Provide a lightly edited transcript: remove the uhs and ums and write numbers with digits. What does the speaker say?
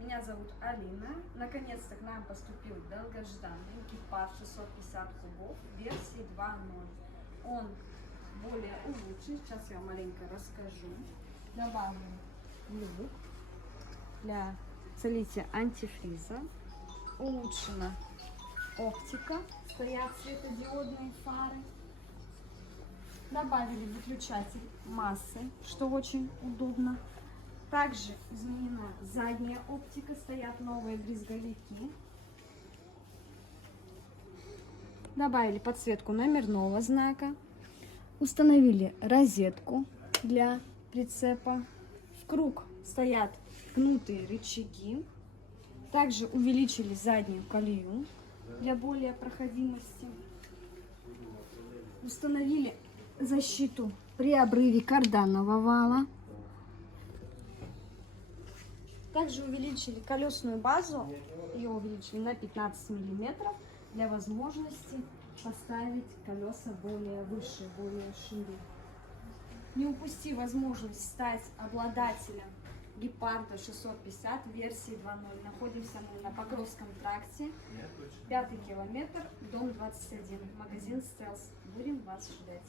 Меня зовут Алина. Наконец-то к нам поступил долгожданный Гепард 650 кубов версии 2.0. Он более улучшен. Сейчас я вам маленько расскажу. Добавлен люк для целителя антифриза. Улучшена оптика. Стоят светодиодные фары. Добавили выключатель массы, что очень удобно. Также изменена задняя оптика, стоят новые брызговики. Добавили подсветку номерного знака. Установили розетку для прицепа. В круг стоят гнутые рычаги. Также увеличили заднюю колею для более проходимости. Установили защиту при обрыве карданного вала. Также увеличили колесную базу, ее увеличили на 15 мм для возможности поставить колеса более выше, более шире. Не упусти возможность стать обладателем Гепарда 650 версии 2.0. Находимся мы на Покровском тракте, 5-й километр, дом 21, магазин Стелс. Будем вас ждать.